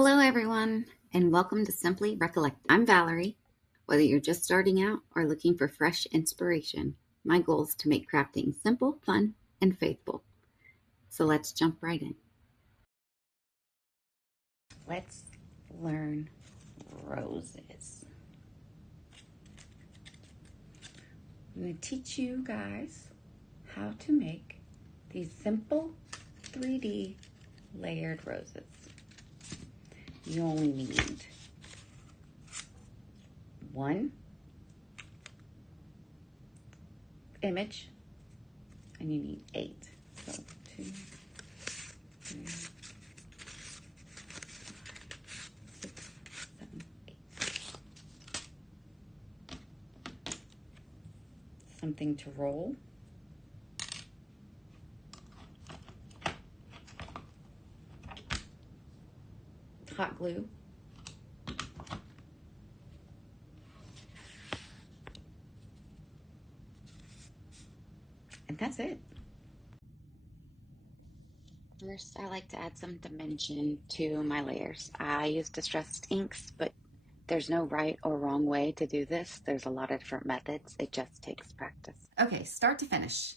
Hello, everyone, and welcome to Simply Recollect. I'm Valerie. Whether you're just starting out or looking for fresh inspiration, my goal is to make crafting simple, fun, and faithful. So let's jump right in. Let's learn roses. I'm going to teach you guys how to make these simple 3D layered roses. You only need one image and you need 8. So 2, 3, 6, 7, 8. Something to roll. Hot glue. And that's it. First, I like to add some dimension to my layers. I use distressed inks, but there's no right or wrong way to do this. There's a lot of different methods. It just takes practice. Okay, start to finish.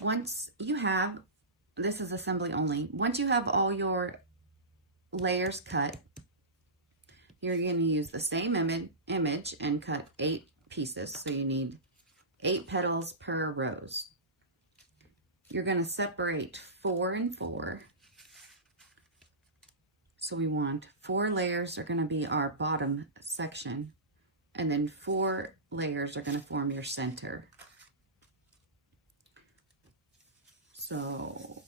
Once you have, this is assembly only, once you have all your layers cut, you're going to use the same image and cut 8 pieces. So you need 8 petals per rose. You're going to separate 4 and 4. So we want 4 layers are going to be our bottom section, and then 4 layers are going to form your center. So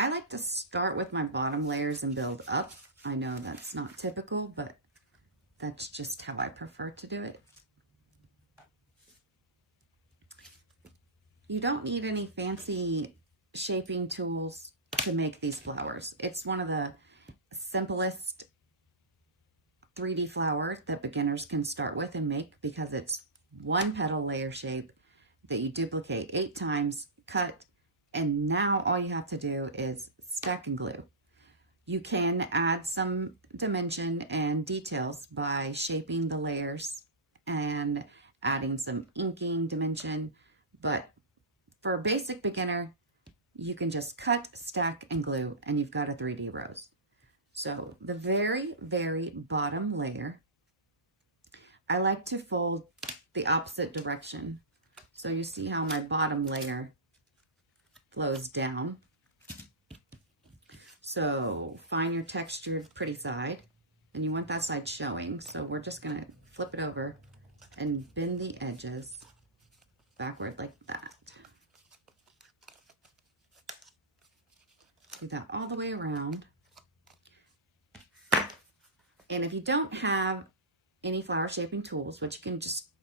I like to start with my bottom layers and build up. I know that's not typical, but that's just how I prefer to do it. You don't need any fancy shaping tools to make these flowers. It's one of the simplest 3D flower that beginners can start with and make, because it's one petal layer shape that you duplicate 8 times, cut, and now all you have to do is stack and glue. You can add some dimension and details by shaping the layers and adding some inking dimension, but for a basic beginner, you can just cut, stack, and glue, and you've got a 3D rose. So the very, very bottom layer, I like to fold the opposite direction. So you see how my bottom layer flows down. So find your textured pretty side, and you want that side showing. So we're just gonna flip it over and bend the edges backward like that. Do that all the way around. And if you don't have any flower shaping tools, which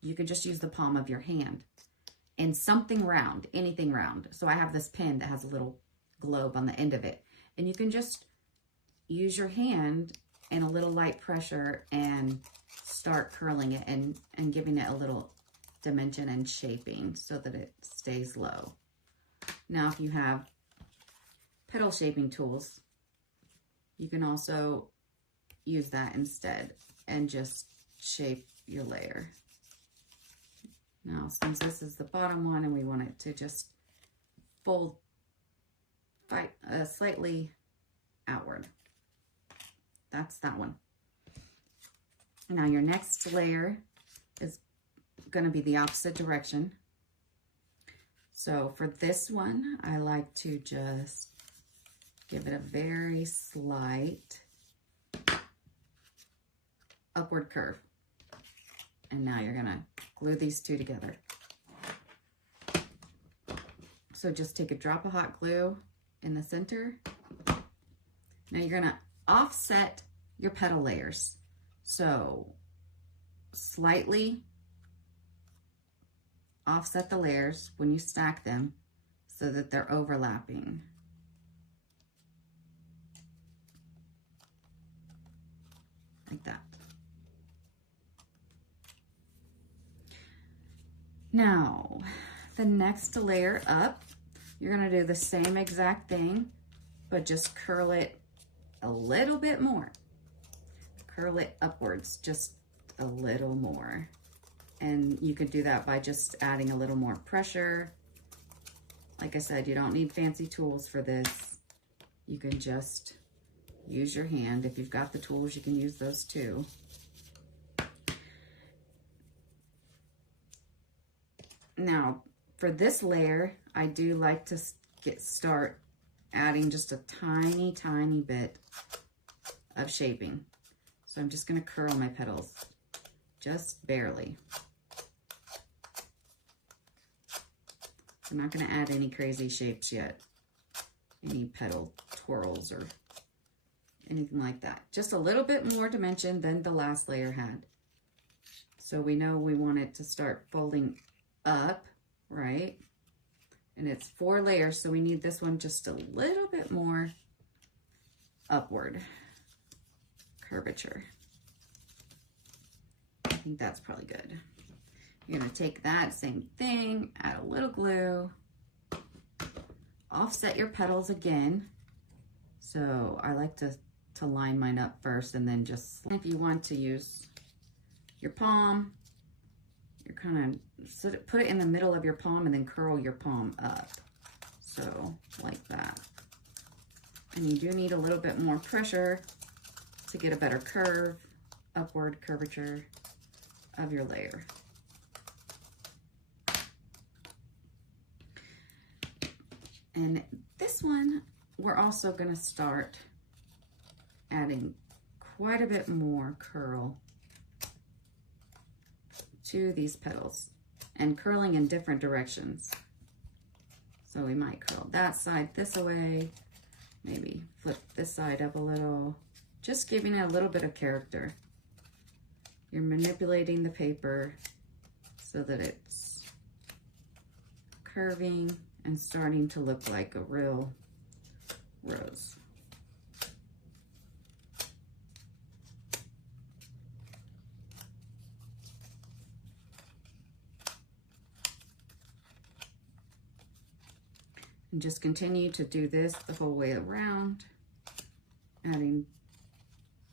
you can just use the palm of your hand and something round, anything round. So I have this pin that has a little globe on the end of it, and you can just use your hand and a little light pressure and start curling it and giving it a little dimension and shaping so that it stays low. Now, if you have petal shaping tools, you can also use that instead and just shape your layer. Now, since this is the bottom one and we want it to just fold slightly outward, that's that one. Now your next layer is going to be the opposite direction. So for this one, I like to just give it a very slight upward curve. And now you're gonna glue these two together. So just take a drop of hot glue in the center. Now you're gonna offset your petal layers. So slightly offset the layers when you stack them so that they're overlapping. Like that. Now, the next layer up, you're going to do the same exact thing, but just curl it a little bit more. Curl it upwards just a little more. And you could do that by just adding a little more pressure. Like I said, you don't need fancy tools for this. You can just use your hand. If you've got the tools, you can use those too. Now, for this layer, I do like to start adding just a tiny, tiny bit of shaping. So I'm just going to curl my petals, just barely. I'm not going to add any crazy shapes yet, any petal twirls or anything like that. Just a little bit more dimension than the last layer had. So we know we want it to start folding up, right? And it's 4 layers, so we need this one just a little bit more upward curvature. I think that's probably good. You're gonna take that same thing, add a little glue, offset your petals again. So I like to line mine up first, and then just, if you want to use your palm, you're kind of, put it in the middle of your palm and then curl your palm up. So like that. And you do need a little bit more pressure to get a better curve, upward curvature of your layer. And this one, we're also going to start adding quite a bit more curl to these petals and curling in different directions. So we might curl that side this way, maybe flip this side up a little, just giving it a little bit of character. You're manipulating the paper so that it's curving and starting to look like a real rose. And just continue to do this the whole way around, adding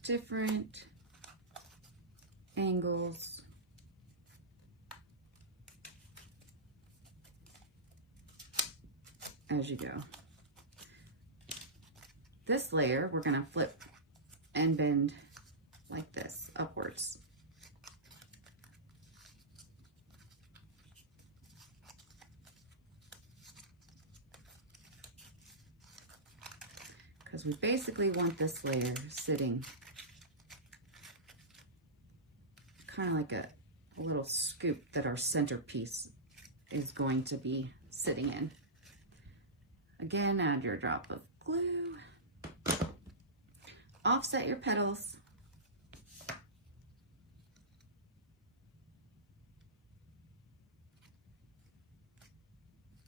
different angles. As you go. This layer, we're going to flip and bend like this, upwards. Because we basically want this layer sitting kind of like a little scoop that our centerpiece is going to be sitting in. Again, add your drop of glue. Offset your petals.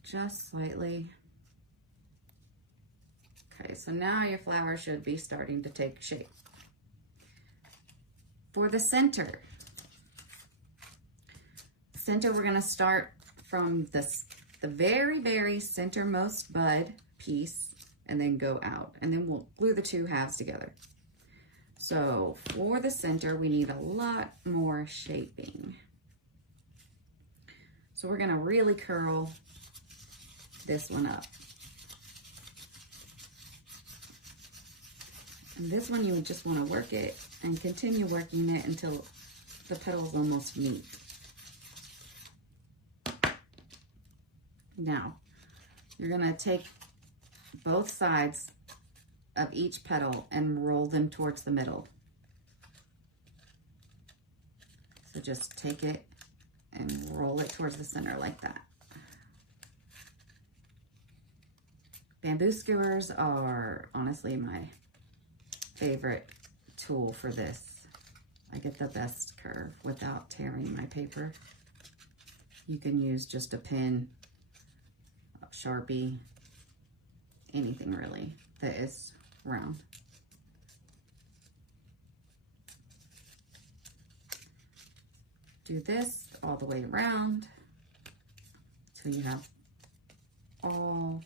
Just slightly. Okay, so now your flower should be starting to take shape. For the center, we're going to start from the very, very centermost bud piece and then go out. And then we'll glue the 2 halves together. So for the center, we need a lot more shaping. So we're going to really curl this one up. And this one, you would just want to work it and continue working it until the petals almost meet. Now, you're going to take both sides of each petal and roll them towards the middle. So just take it and roll it towards the center like that. Bamboo skewers are honestly my favorite tool for this. I get the best curve without tearing my paper. You can use just a pin, a Sharpie, anything really that is round. Do this all the way around till you have all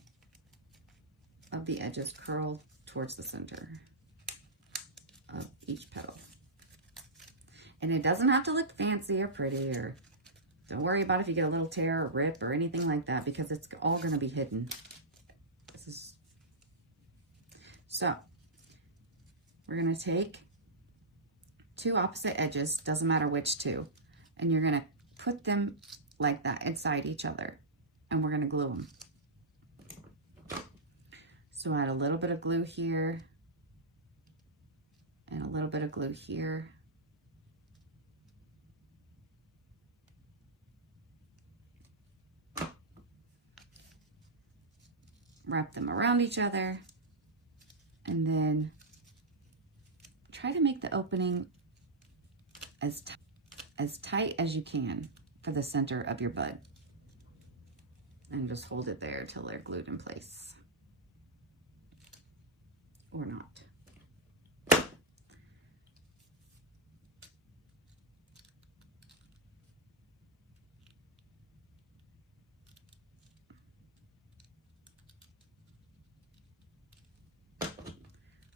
of the edges curl towards the center of each petal. And it doesn't have to look fancy or pretty, or don't worry about if you get a little tear or rip or anything like that, because it's all going to be hidden. So we're going to take two opposite edges, doesn't matter which two, and you're going to put them like that inside each other, and we're going to glue them. So add a little bit of glue here and a little bit of glue here. Wrap them around each other, and then try to make the opening as tight as you can for the center of your bud. And just hold it there till they're glued in place. Or not.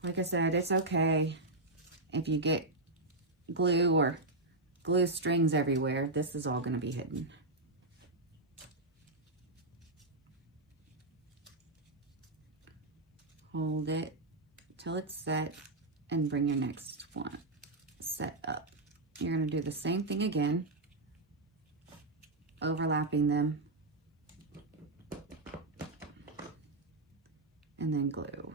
Like I said, it's okay if you get glue or glue strings everywhere. This is all going to be hidden. Hold it till it's set and bring your next one set up. You're going to do the same thing again, overlapping them, and then glue.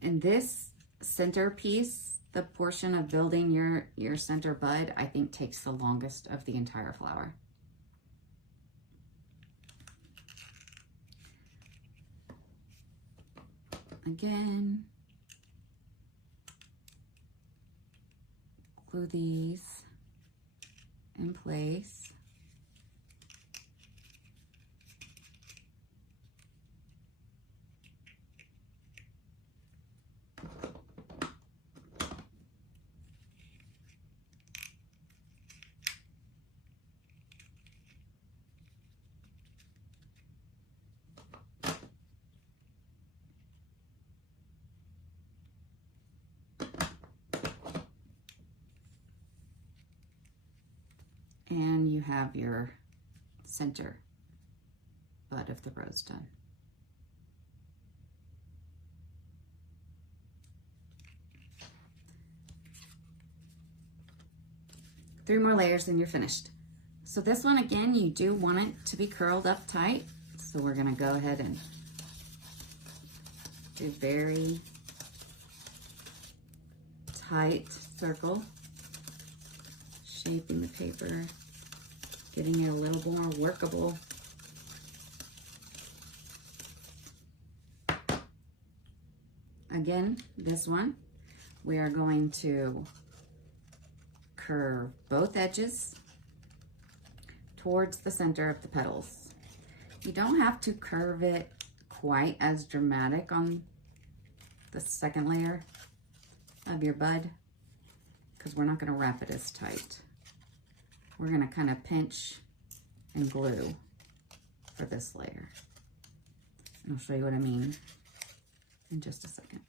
And this center piece, the portion of building your center bud, I think takes the longest of the entire flower. Again, glue these in place. And you have your center bud of the rose done. Three more layers and you're finished. So this one, again, you do want it to be curled up tight. So we're gonna go ahead and do very tight circle, shaping the paper, getting it a little more workable. Again, this one, we are going to curve both edges towards the center of the petals. You don't have to curve it quite as dramatic on the second layer of your bud, because we're not going to wrap it as tight. We're going to kind of pinch and glue for this layer. And I'll show you what I mean in just a second.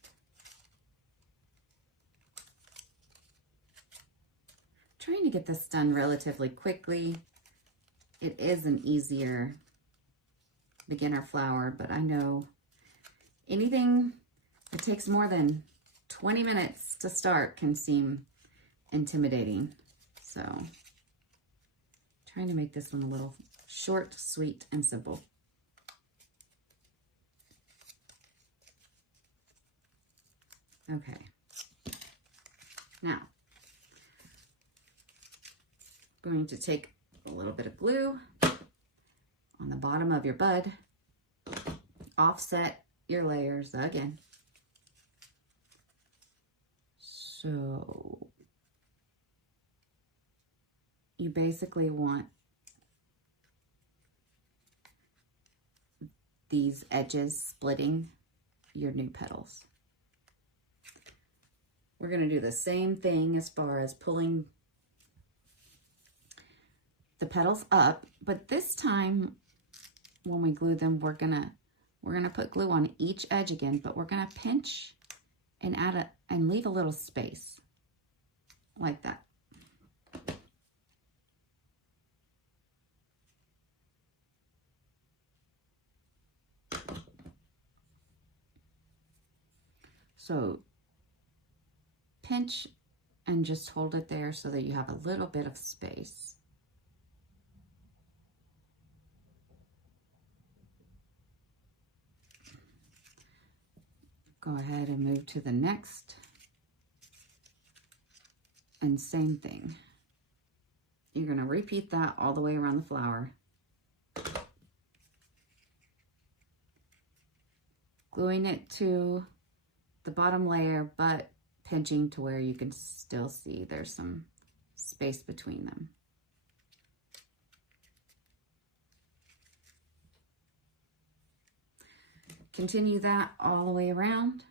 Trying to get this done relatively quickly. It is an easier beginner flower, but I know anything that takes more than 20 minutes to start can seem intimidating. So trying to make this one a little short, sweet, and simple. Okay. Now, I'm going to take a little bit of glue on the bottom of your bud, offset your layers again. So you basically want these edges splitting your new petals. We're going to do the same thing as far as pulling the petals up, but this time when we glue them, we're gonna put glue on each edge again, but we're gonna pinch and and leave a little space like that. So pinch and just hold it there so that you have a little bit of space. Go ahead and move to the next. And same thing. You're going to repeat that all the way around the flower. Gluing it to the bottom layer, but pinching to where you can still see there's some space between them. Continue that all the way around.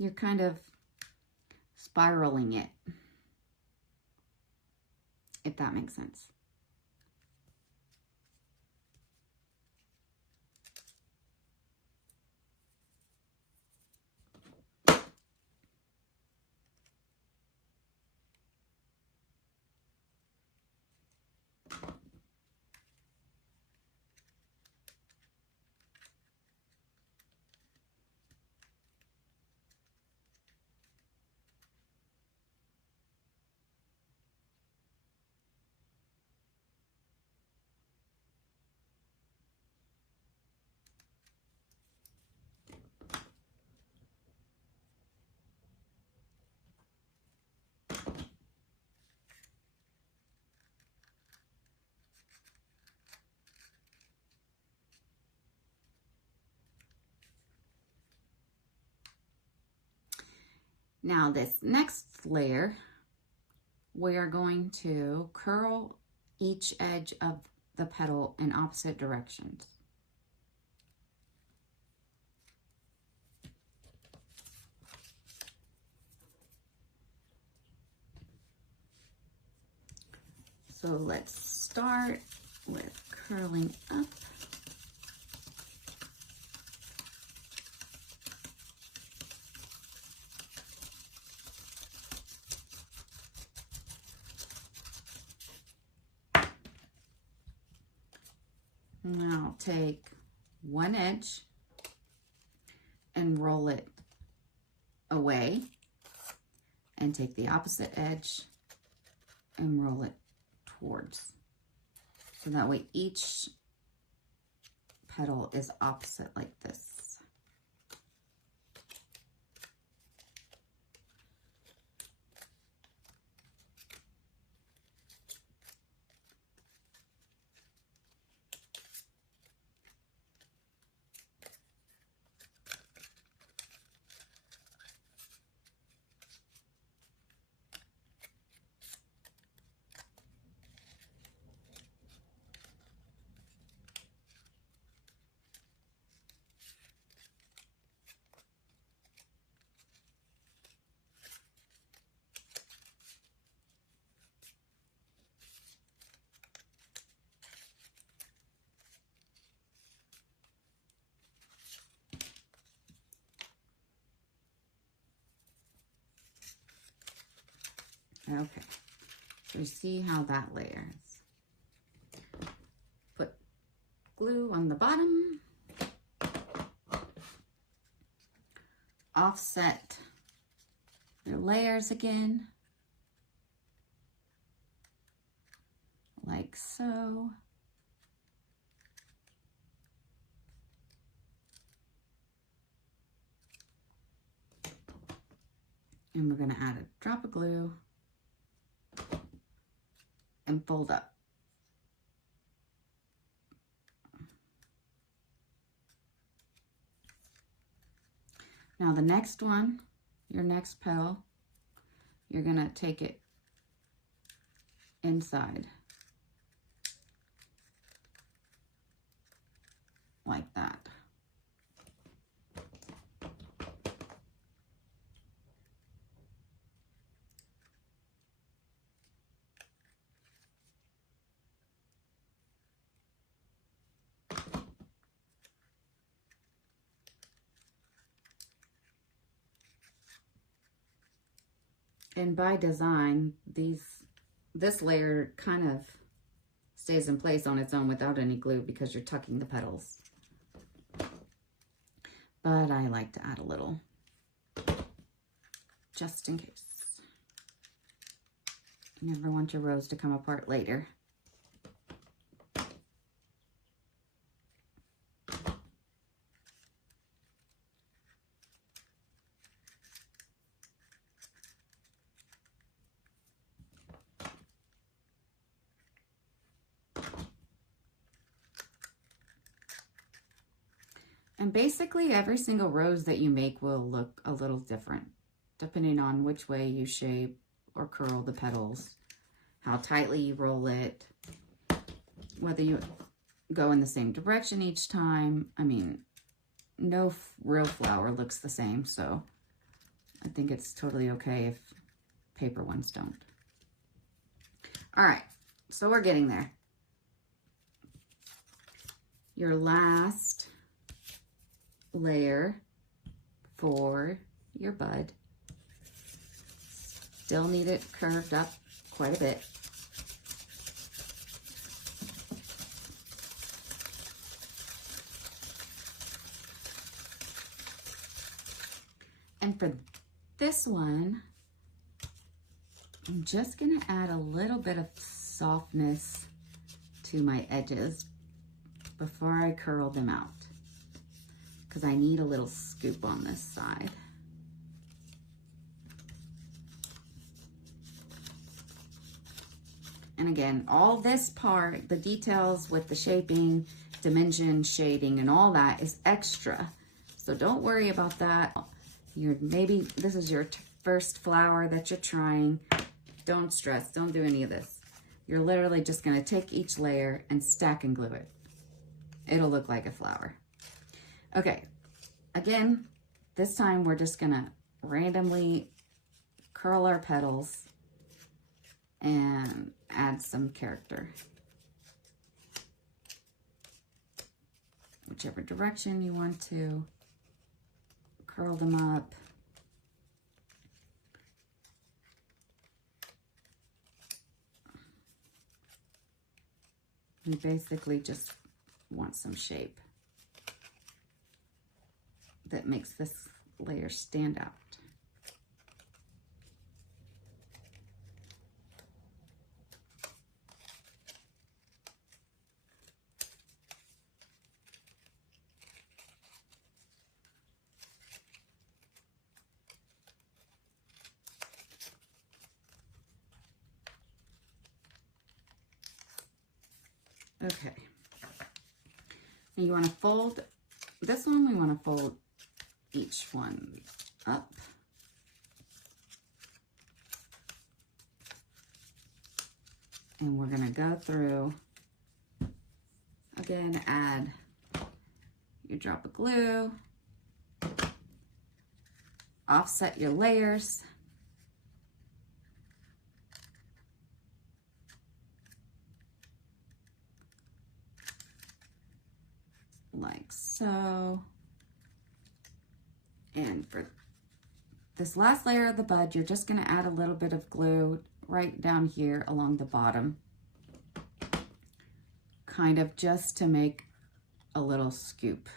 You're kind of spiraling it, if that makes sense. Now this next layer, we are going to curl each edge of the petal in opposite directions. So let's start with curling up. Now take one edge and roll it away, and take the opposite edge and roll it towards. So that way each petal is opposite like this. Okay, so see how that layers. Put glue on the bottom, offset your layers again, like so. And we're going to add a drop of glue and fold up. Now the next one, your next petal, you're going to take it inside like that. And by design, this layer kind of stays in place on its own without any glue because you're tucking the petals. But I like to add a little just in case. You never want your rose to come apart later. And basically every single rose that you make will look a little different depending on which way you shape or curl the petals, how tightly you roll it, whether you go in the same direction each time. I mean, no real flower looks the same, so I think it's totally okay if paper ones don't. All right, so we're getting there. Your last layer for your bud. Still need it curved up quite a bit. And for this one, I'm just gonna add a little bit of softness to my edges before I curl them out, because I need a little scoop on this side. And again, all this part, the details with the shaping, dimension, shading, and all that is extra. So don't worry about that. Maybe this is your first flower that you're trying. Don't stress, don't do any of this. You're literally just gonna take each layer and stack and glue it. It'll look like a flower. Okay, again, this time we're just gonna randomly curl our petals and add some character. Whichever direction you want to curl them up. We basically just want some shape that makes this layer stand out. Okay. And you want to fold this one, we want to fold each one up. And we're going to go through, again, add your drop of glue, offset your layers. Like so. And for this last layer of the bud, you're just going to add a little bit of glue right down here along the bottom, kind of just to make a little scoop.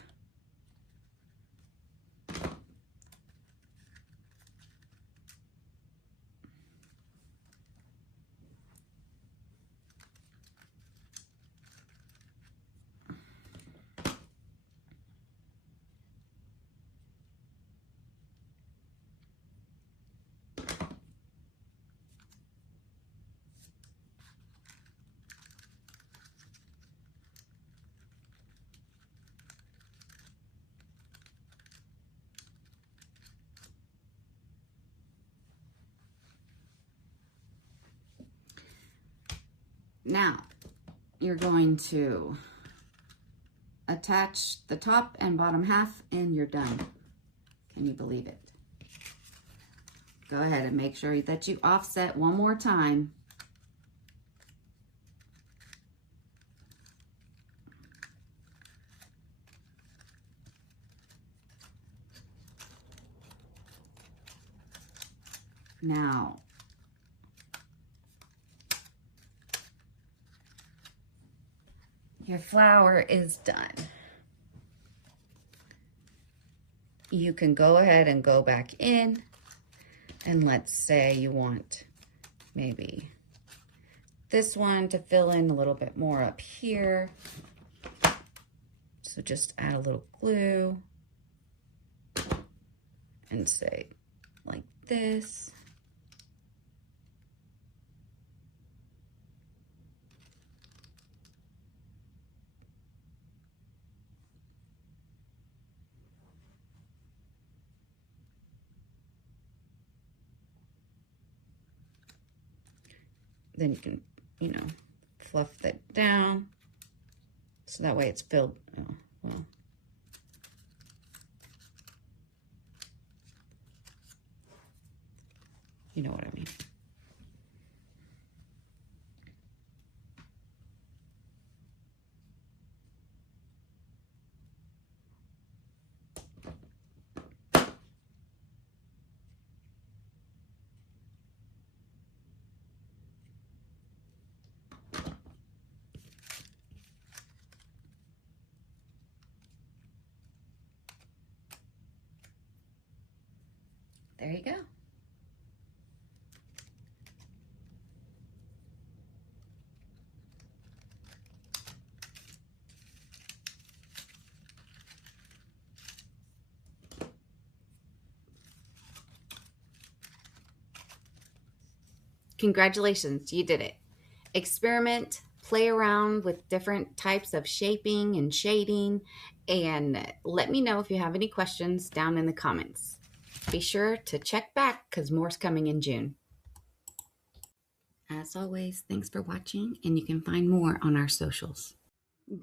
Now, you're going to attach the top and bottom half and you're done. Can you believe it? Go ahead and make sure that you offset one more time. Now, your flower is done. You can go ahead and go back in, and let's say you want maybe this one to fill in a little bit more up here. So just add a little glue and say like this. Then you can, fluff that down so that way it's filled. Oh, well. You know what I mean. There you go. Congratulations, you did it. Experiment, play around with different types of shaping and shading, and let me know if you have any questions down in the comments. Be sure to check back because more's coming in June. As always, thanks for watching, and you can find more on our socials.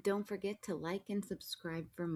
Don't forget to like and subscribe for more.